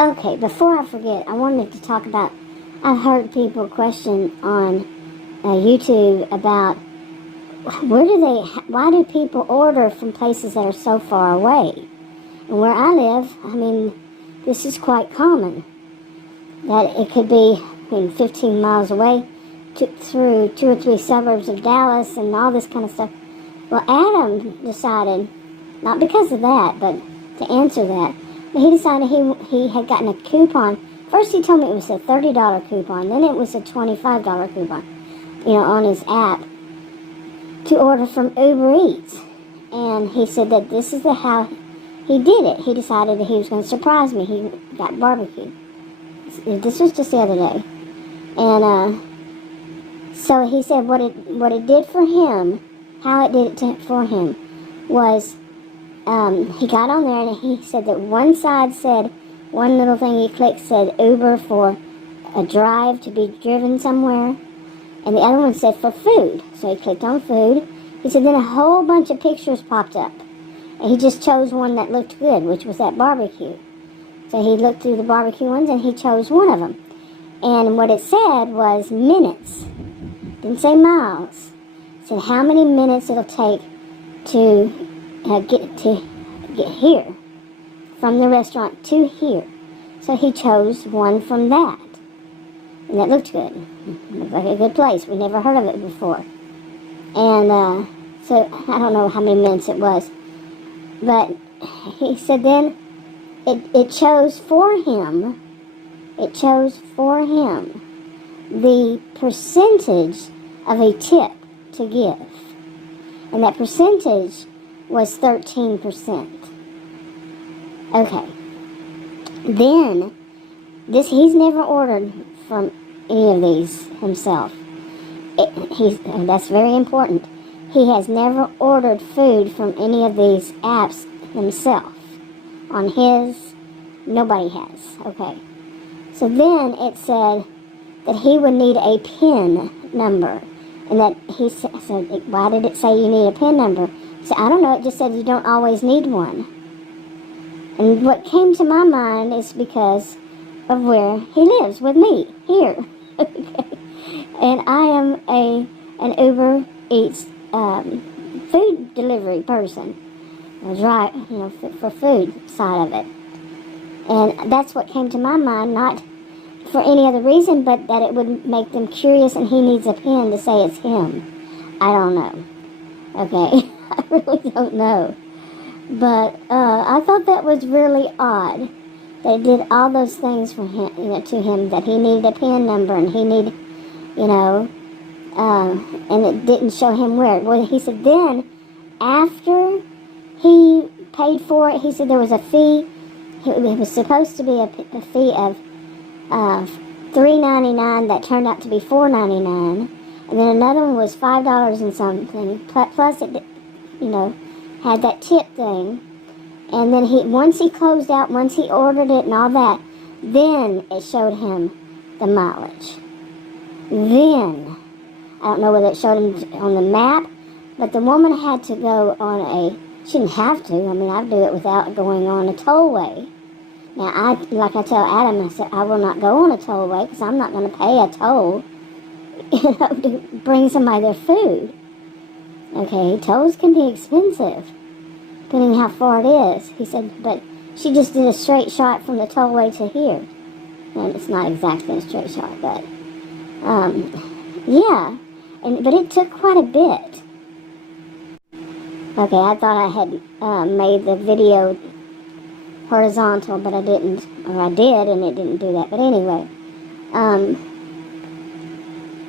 Okay, before I forget, I wanted to talk about, I've heard people question on YouTube about why do people order from places that are so far away? And where I live, I mean, this is quite common, that it could be 15 miles away through 2 or 3 suburbs of Dallas and all this kind of stuff. Well, Adam decided, not because of that, but to answer that, but he decided he had gotten a coupon. First he told me it was a $30 coupon, then it was a $25 coupon, on his app to order from Uber Eats. And he said that this is how he did it. He decided that he was going to surprise me. He got barbecue. This was just the other day. And so he said what it did for him, how it did it for him, was he got on there and he said that one side said, one little thing he clicked said Uber for a drive to be driven somewhere, and the other one said for food. So he clicked on food. He said then a whole bunch of pictures popped up, and he just chose one that looked good, which was that barbecue. So he looked through the barbecue ones and he chose one of them. And what it said was minutes. Didn't say miles. It said how many minutes it'll take to get here, from the restaurant to here. So he chose one from that. And that looked good. It looked like a good place. We never heard of it before. And so I don't know how many minutes it was. But he said then it chose for him the percentage of a tip to give. And that percentage was 13%. Okay. Then, he's never ordered from any of these himself. That's very important. He has never ordered food from any of these apps himself. On his, nobody has. Okay. So then it said that he would need a PIN number. And that he said, why did it say you need a PIN number? He said, I don't know, it just said you don't always need one. And what came to my mind is because of where he lives with me, here. Okay. And I am an Uber Eats food delivery person. Right, for food side of it. And that's what came to my mind, not for any other reason, but that it would make them curious and he needs a PIN to say it's him. I don't know. Okay, I really don't know. But I thought that was really odd. They did all those things for him, to him, that he needed a PIN number and he needed, and it didn't show him where. Well, he said then, after he paid for it, he said there was a fee. It was supposed to be a fee of $3.99 that turned out to be $4.99, and then another one was $5 and something. Plus, it, had that tip thing. And then once he closed out, once he ordered it and all that, then it showed him the mileage. Then, I don't know whether it showed him on the map, but the woman had to go on she didn't have to. I mean, I do it without going on a tollway. Now, like I tell Adam, I said, I will not go on a tollway because I'm not going to pay a toll, to bring somebody their food. Okay, tolls can be expensive, depending how far it is. He said, but she just did a straight shot from the tollway to here. And it's not exactly a straight shot, but, yeah. But it took quite a bit. Okay, I thought I had made the video horizontal, but I didn't. Or I did, and it didn't do that. But anyway,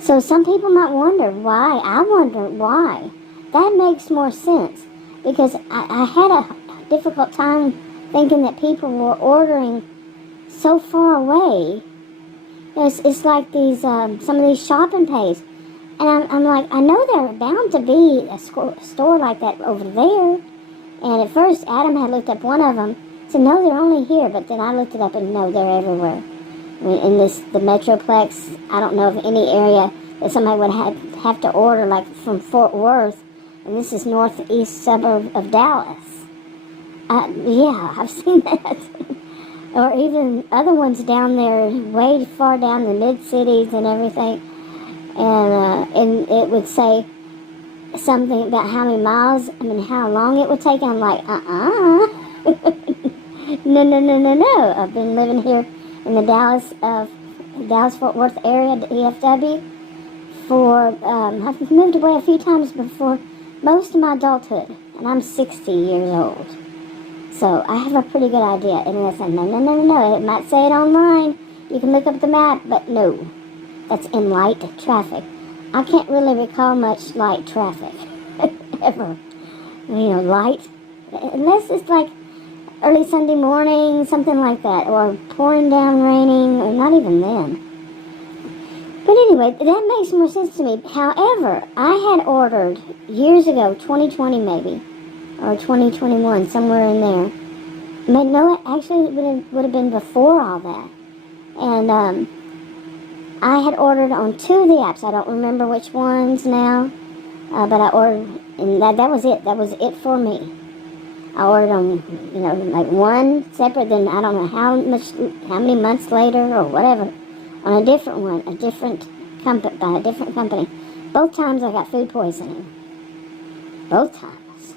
so some people might wonder why. I wonder why. That makes more sense, because I had a difficult time thinking that people were ordering so far away. It's like these some of these shopping pays. And I'm like, I know there are bound to be a store like that over there. And at first, Adam had looked up one of them. Said, no, they're only here. But then I looked it up and no, they're everywhere. I mean, in the Metroplex, I don't know of any area that somebody would have to order, like from Fort Worth. And this is northeast suburb of Dallas. Yeah, I've seen that. or even other ones down there, way far down in the mid-cities and everything. And it would say something about how many miles, how long it would take. I'm like, no, no, no, no, no. I've been living here in the Dallas-Fort Worth area, the DFW, I've moved away a few times before most of my adulthood, and I'm 60 years old. So I have a pretty good idea. And I said, no, no, no, no, no. It might say it online. You can look up the map, but no. That's in light traffic. I can't really recall much light traffic, ever. Light. Unless it's like early Sunday morning, something like that, or pouring down raining, or not even then. But anyway, that makes more sense to me. However, I had ordered years ago, 2020 maybe, or 2021, somewhere in there. But no, actually it would have been before all that. And I had ordered on 2 of the apps. I don't remember which ones now, but I ordered, and that was it. That was it for me. I ordered on, like one separate, then I don't know how many months later or whatever, on a different one, a different company, by a different company. Both times I got food poisoning. Both times.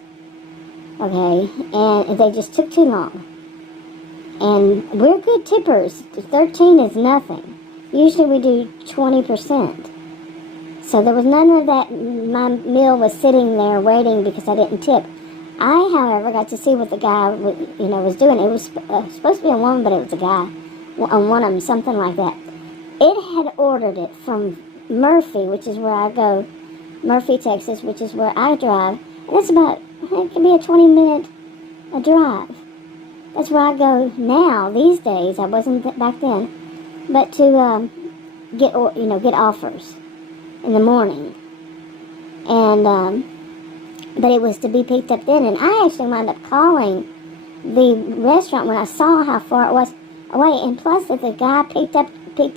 Okay, and they just took too long. And we're good tippers. 13 is nothing. Usually we do 20%. So there was none of that. My meal was sitting there waiting because I didn't tip. I, however, got to see what the guy was doing. It was supposed to be a woman, but it was a guy on one of them, something like that. It had ordered it from Murphy, which is where I go, Murphy, Texas, which is where I drive. And it's it could be a 20-minute drive. That's where I go now, these days. I wasn't back then. But to get offers in the morning. And, but it was to be picked up then. And I actually wound up calling the restaurant when I saw how far it was away. And plus that the guy picked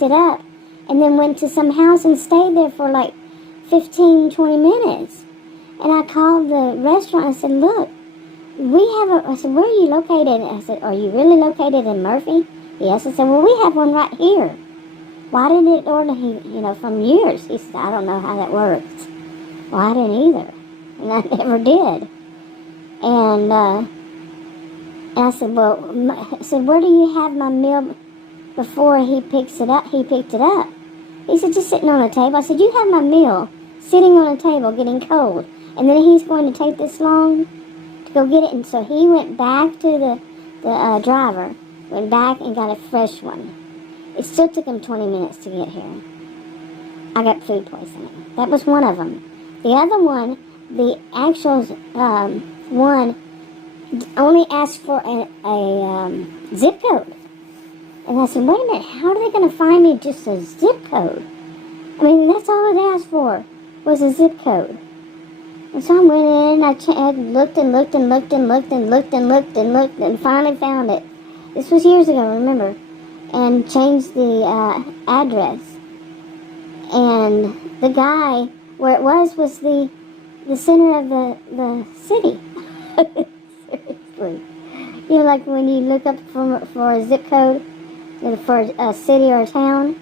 it up and then went to some house and stayed there for like 15, 20 minutes. And I called the restaurant and I said, look, I said, where are you located? I said, are you really located in Murphy? Yes. I said, well, we have one right here. Why didn't it order, from yours? He said, I don't know how that works. Well, I didn't either. And I never did. And I said, where do you have my meal before he picks it up? He picked it up. He said, just sitting on a table. I said, you have my meal sitting on a table getting cold. And then he's going to take this long to go get it. And so he went back to the driver, went back and got a fresh one. It still took him 20 minutes to get here. I got food poisoning. That was one of them. The other one, the actual one, only asked for a zip code. And I said, wait a minute, how are they going to find me just a zip code? That's all it asked for, was a zip code. And so I went in, I looked and looked and looked and looked and looked and looked and looked and finally found it. This was years ago, remember? And changed the address. And the guy, where it was the center of the city. Seriously. Like when you look up for a zip code, for a city or a town,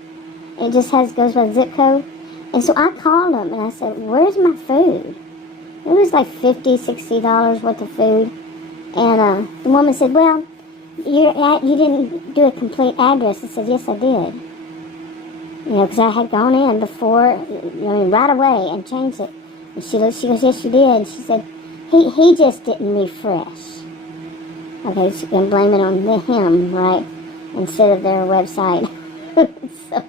it just goes by the zip code. And so I called him and I said, where's my food? It was like $50, $60 worth of food. And the woman said, well, you didn't do a complete address. I said, yes, I did. Because I had gone in before, right away and changed it. And she goes, yes, you did. And she said, he just didn't refresh. Okay, so you can blame it on him, right? Instead of their website. So,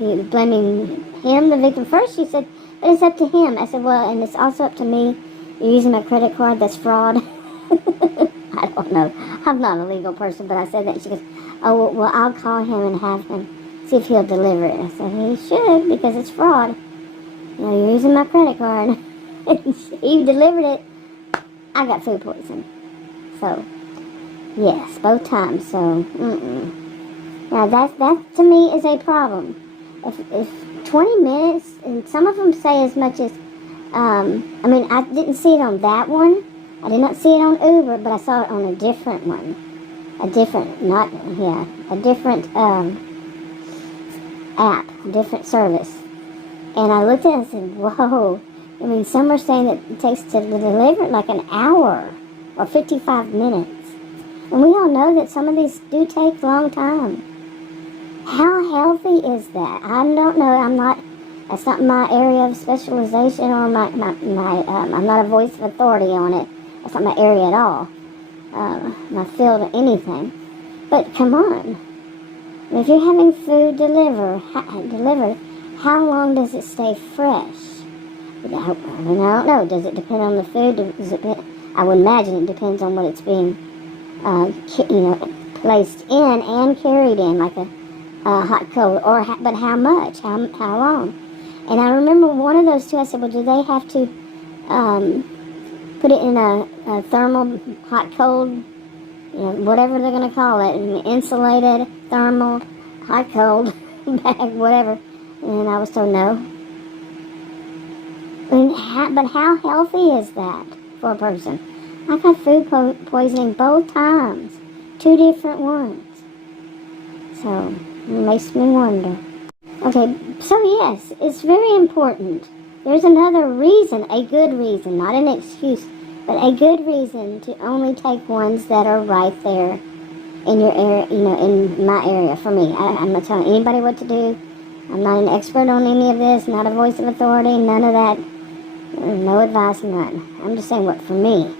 you're blaming him, the victim. First, she said, but it's up to him. I said, well, and it's also up to me. You're using my credit card. That's fraud. I don't know. I'm not a legal person, but I said that. She goes, oh, well, I'll call him and have him see if he'll deliver it. I said, he should, because it's fraud. You're using my credit card. He delivered it. I got food poisoning. So, yes, both times. So, Now, that to me is a problem. If 20 minutes, and some of them say as much as, I didn't see it on that one. I did not see it on Uber, but I saw it on a different one. a different, not, yeah, a different app, a different service. And I looked at it and said, whoa. I mean, some are saying that it takes to deliver like an hour or 55 minutes. And we all know that some of these do take a long time. How healthy is that? I don't know. That's not my area of specialization or I'm not a voice of authority on it. That's not my area at all. My field or anything. But come on. If you're having food delivered, how long does it stay fresh? I mean, I don't know. Does it depend on the food? I would imagine it depends on what it's being, placed in and carried in, like a hot cold. But how much? How long? And I remember one of those two. I said, well, do they have to put it in a thermal hot cold? Whatever they're going to call it, an insulated, thermal, hot, cold bag, whatever. And I was told no. But how healthy is that for a person? I got food poisoning both times, 2 different ones. So it makes me wonder. Okay, so yes, it's very important. There's another reason, a good reason, not an excuse, but a good reason to only take ones that are right there in your area, in my area, for me. I'm not telling anybody what to do. I'm not an expert on any of this, not a voice of authority, none of that. No advice, none. I'm just saying what for me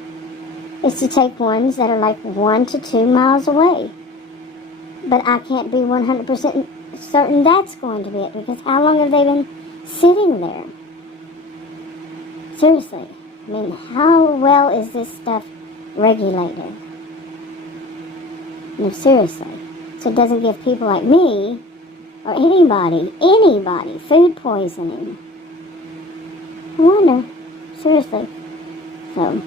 is to take ones that are like 1 to 2 miles away. But I can't be 100% certain that's going to be it, because how long have they been sitting there? Seriously. I mean, how well is this stuff regulated? No, seriously. So it doesn't give people like me, or anybody, food poisoning. I wonder. Seriously. So,